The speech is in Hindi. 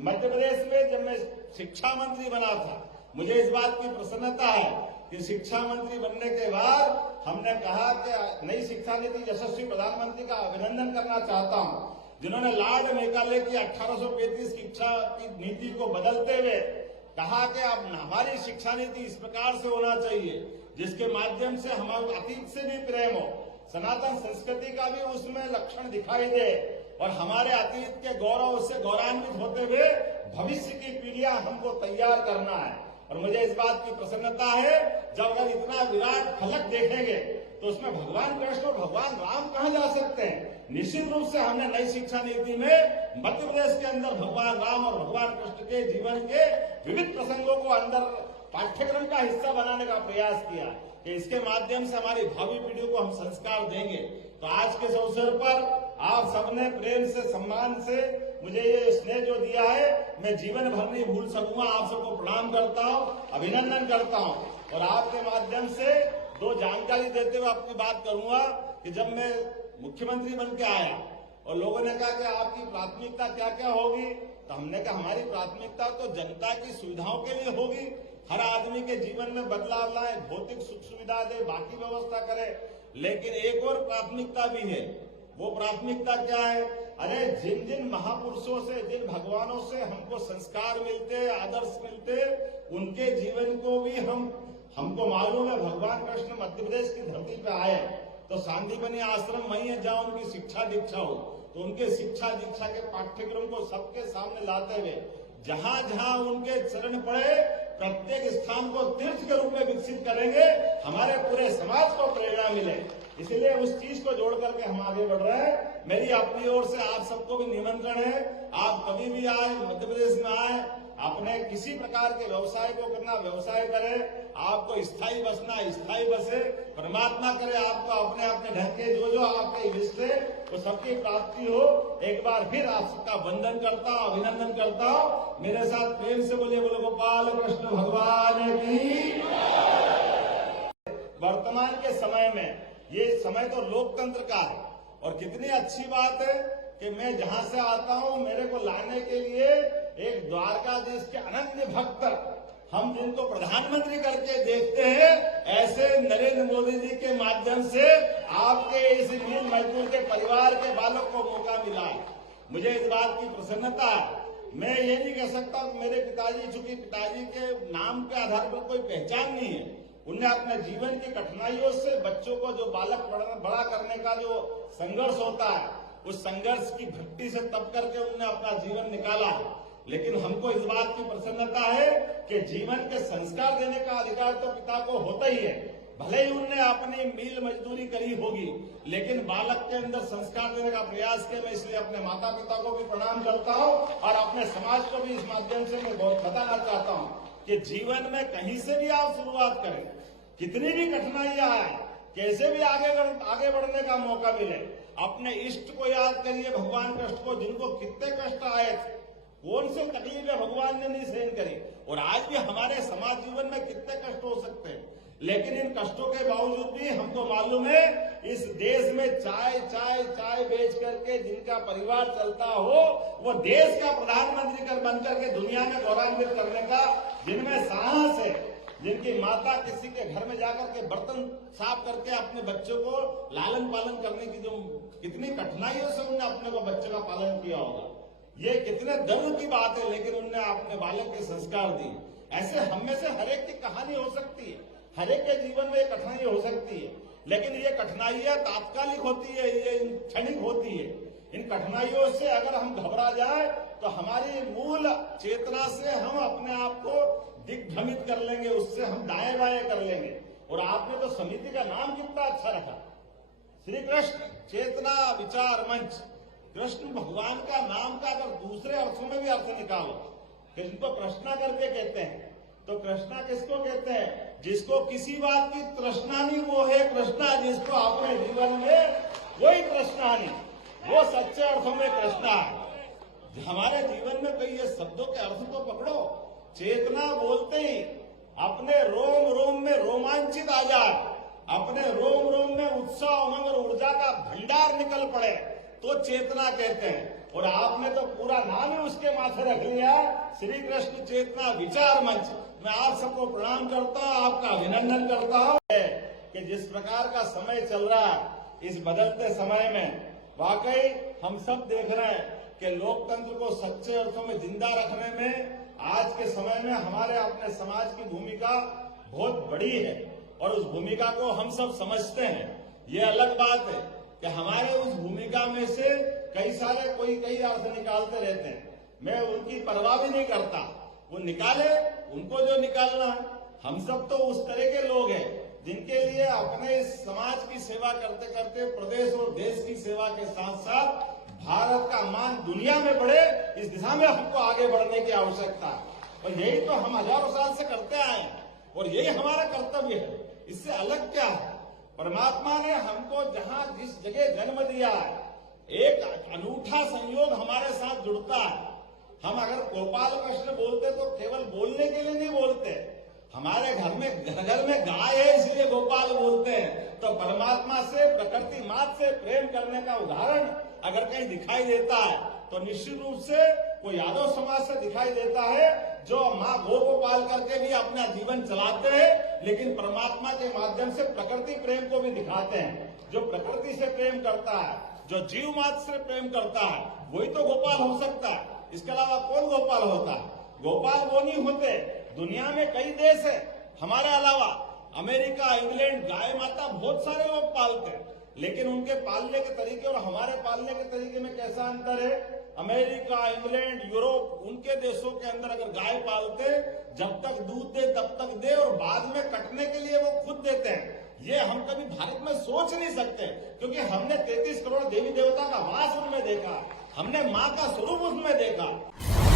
मध्य प्रदेश में जब मैं शिक्षा मंत्री बना था, मुझे इस बात की प्रसन्नता है कि शिक्षा मंत्री बनने के बाद हमने कहा कि नई शिक्षा नीति यशस्वी प्रधानमंत्री का अभिनंदन करना चाहता हूं, जिन्होंने लॉर्ड मेकाले की 1835 शिक्षा की नीति को बदलते हुए कहा कि अब हमारी शिक्षा नीति इस प्रकार से होना चाहिए जिसके माध्यम से हमारे अतीत से भी प्रेम हो, सनातन संस्कृति का भी उसमें लक्षण दिखाई दे और हमारे अतीत के गौरव से गौरवान्वित होते हुए भविष्य की पीढ़ियां हमको तैयार करना है। और मुझे इस बात की प्रसन्नता है, जब अगर इतना विराट फलक देखेंगे तो उसमें भगवान कृष्ण और भगवान राम कहाँ जा सकते हैं। निश्चित रूप से हमने नई शिक्षा नीति में मध्य प्रदेश के अंदर भगवान राम और भगवान कृष्ण के जीवन के विविध प्रसंगों को अंदर पाठ्यक्रम का हिस्सा बनाने का प्रयास किया कि इसके माध्यम से हमारी भावी पीढ़ियों को हम संस्कार देंगे। तो आज के इस अवसर पर आप सबने प्रेम से, सम्मान से मुझे ये स्नेह जो दिया है, मैं जीवन भर नहीं भूल सकूंगा। आप सबको प्रणाम करता हूँ, अभिनंदन करता हूँ और आपके माध्यम से दो जानकारी देते हुए अपनी बात करूंगा कि जब मैं मुख्यमंत्री बन के आया और लोगों ने कहा कि आपकी प्राथमिकता क्या क्या होगी, तो हमने कहा हमारी प्राथमिकता तो जनता की सुविधाओं के लिए होगी। हर आदमी के जीवन में बदलाव लाए, भौतिक सुख सुविधा दे, बाकी व्यवस्था करे, लेकिन एक और प्राथमिकता भी है। वो प्राथमिकता क्या है? अरे जिन जिन महापुरुषों से, जिन भगवानों से हमको संस्कार मिलते, आदर्श मिलते, उनके जीवन को भी हमको मालूम है। भगवान कृष्ण मध्य प्रदेश की धरती पे आए तो सांदीपनी आश्रम वही है जहाँ उनकी शिक्षा दीक्षा हो, तो उनके शिक्षा दीक्षा के पाठ्यक्रम को सबके सामने लाते हुए जहाँ जहाँ उनके चरण पड़े प्रत्येक स्थान को तीर्थ के रूप में विकसित करेंगे, हमारे पूरे समाज को प्रेरणा मिले। इसलिए उस चीज को जोड़ करके हम आगे बढ़ रहे हैं। मेरी अपनी ओर से आप सबको भी निमंत्रण है, आप कभी भी आए, मध्य प्रदेश में आए, अपने किसी प्रकार के व्यवसाय को करना व्यवसाय करें, आपको स्थायी बसना स्थायी बसे, परमात्मा करे आपको अपने अपने ढंग के जो आपके इष्ट है वो सबकी प्राप्ति हो। एक बार फिर आप सबका वंदन करता हूँ, अभिनंदन करता हूँ। मेरे साथ प्रेम से बोलिए, बोलो गोपाल कृष्ण भगवान की। वर्तमान के समय में ये समय तो लोकतंत्र का है और कितनी अच्छी बात है कि मैं जहां से आता हूं मेरे को लाने के लिए एक द्वारकाधीश के अनन्य भक्त, हम जिनको प्रधानमंत्री करके देखते हैं, ऐसे नरेंद्र मोदी जी के माध्यम से आपके इस मील मजदूर के परिवार के बालक को मौका मिला है। मुझे इस बात की प्रसन्नता है। मैं ये नहीं कह सकता कि मेरे पिताजी, चूंकि पिताजी के नाम के आधार पर कोई पहचान नहीं है, उन्हें अपने जीवन की कठिनाइयों से बच्चों को जो बालक बड़ा करने का जो संघर्ष होता है, उस संघर्ष की भक्ति से तप करके उन्हें अपना जीवन निकाला है। लेकिन हमको इस बात की प्रसन्नता है कि जीवन के संस्कार देने का अधिकार तो पिता को होता ही है। भले ही उनने अपनी मील मजदूरी करी होगी, लेकिन बालक के अंदर संस्कार देने का प्रयास किया। मैं इसलिए अपने माता पिता को भी प्रणाम करता हूँ और अपने समाज को भी इस माध्यम से मैं बहुत बताना चाहता हूँ कि जीवन में कहीं से भी आप शुरुआत करें, कितनी भी कठिनाइयां आए, कैसे भी आगे बढ़ने का मौका मिले, अपने इष्ट को याद करिए, भगवान कृष्ण को, जिनको कितने कष्ट आए थे, कौन से तकलीफें भगवान ने नहीं सहन करी, और आज भी हमारे समाज जीवन में कितने कष्ट हो सकते हैं। लेकिन इन कष्टों के बावजूद भी हमको मालूम है इस देश में चाय बेच करके जिनका परिवार चलता हो, वो देश का प्रधानमंत्री बन करके दुनिया में गौरवान्वित करने का जिनमें साहस है, जिनकी माता किसी के घर में जाकर के बर्तन साफ करके अपने बच्चों को लालन पालन करने की जो कितनी कठिनाइयों से उन्होंने अपने को बच्चे का पालन किया होगा, ये कितने गर्व की बात है। लेकिन उन्होंने अपने बालक के संस्कार दिए। ऐसे हम में से हर एक की कहानी हो सकती है, हर एक के जीवन में एक कठिनाई हो सकती है, लेकिन ये कठिनाइयां तात्कालिक होती है, ये क्षणिक होती है। इन कठिनाइयों से अगर हम घबरा जाए तो हमारी मूल चेतना से हम अपने आप को दिग्भ्रमित कर लेंगे, उससे हम दाएं बाएं कर लेंगे। और आपने तो समिति का नाम कितना अच्छा रखा, श्री कृष्ण चेतना विचार मंच। कृष्ण भगवान का नाम का अगर दूसरे अर्थों में भी अर्थ निकालो, कृष्ण को कृष्णा करके कहते हैं, तो कृष्णा किसको कहते हैं? जिसको किसी बात की तृष्णा नहीं, वो है कृष्णा। जिसको अपने जीवन में कोई तृष्णा नहीं, वो सच्चे अर्थों में कृष्णा है। हमारे जीवन में कई ये शब्दों के अर्थ तो पकड़ो। चेतना बोलते ही अपने रोम रोम में रोमांचित आ जाए, अपने रोम रोम में उत्साह, उमंग और ऊर्जा का भंडार निकल पड़े, तो चेतना कहते हैं। और आपने तो पूरा नाम ही उसके माथे रख लिया, श्री कृष्ण चेतना विचार मंच। मैं आप सबको प्रणाम करता हूँ, आपका अभिनंदन करता हूँ कि जिस प्रकार का समय चल रहा है, इस बदलते समय में वाकई हम सब देख रहे हैं कि लोकतंत्र को सच्चे अर्थों में जिंदा रखने में आज के समय में हमारे अपने समाज की भूमिका बहुत बड़ी है और उस भूमिका को हम सब समझते हैं। ये अलग बात है कि हमारे उस भूमिका में से कई सारे कोई कई अर्थ निकालते रहते हैं। मैं उनकी परवाह भी नहीं करता, वो निकाले, उनको जो निकालना है। हम सब तो उस तरह के लोग हैं जिनके लिए अपने समाज की सेवा करते करते प्रदेश और देश की सेवा के साथ साथ भारत का मान दुनिया में बढ़े, इस दिशा में हमको आगे बढ़ने की आवश्यकता है। और यही तो हम हजारों साल से करते आए हैं और यही हमारा कर्तव्य है। इससे अलग क्या है? परमात्मा ने हमको जहां जिस जगह जन्म दिया है, एक अनूठा संयोग हमारे साथ जुड़ता है। हम अगर गोपाल कृष्ण बोलते तो केवल बोलने के लिए नहीं बोलते, हमारे घर में गाय है इसलिए गोपाल बोलते हैं। तो परमात्मा से, प्रकृति मात से प्रेम करने का उदाहरण अगर कहीं दिखाई देता है तो निश्चित रूप से कोई यादव समाज से दिखाई देता है, जो माँ गौ को पाल करके भी अपना जीवन चलाते हैं, लेकिन परमात्मा के माध्यम से प्रकृति प्रेम को भी दिखाते हैं। जो प्रकृति से प्रेम करता है, जो जीव मात्र से प्रेम करता है, वही तो गोपाल हो सकता है। इसके अलावा कौन गोपाल होता है? गोपाल वो नहीं होते। दुनिया में कई देश है हमारे अलावा, अमेरिका, इंग्लैंड, गाय माता बहुत सारे लोग पालते हैं, लेकिन उनके पालने के तरीके और हमारे पालने के तरीके में कैसा अंतर है? अमेरिका, इंग्लैंड, यूरोप, उनके देशों के अंदर अगर गाय पालते, जब तक दूध दे तब तक दे और बाद में कटने के लिए वो खुद देते हैं। ये हम कभी भारत में सोच नहीं सकते, क्योंकि हमने 33 करोड़ देवी देवता का वास उनमें देखा, हमने माँ का स्वरूप उसमें देखा।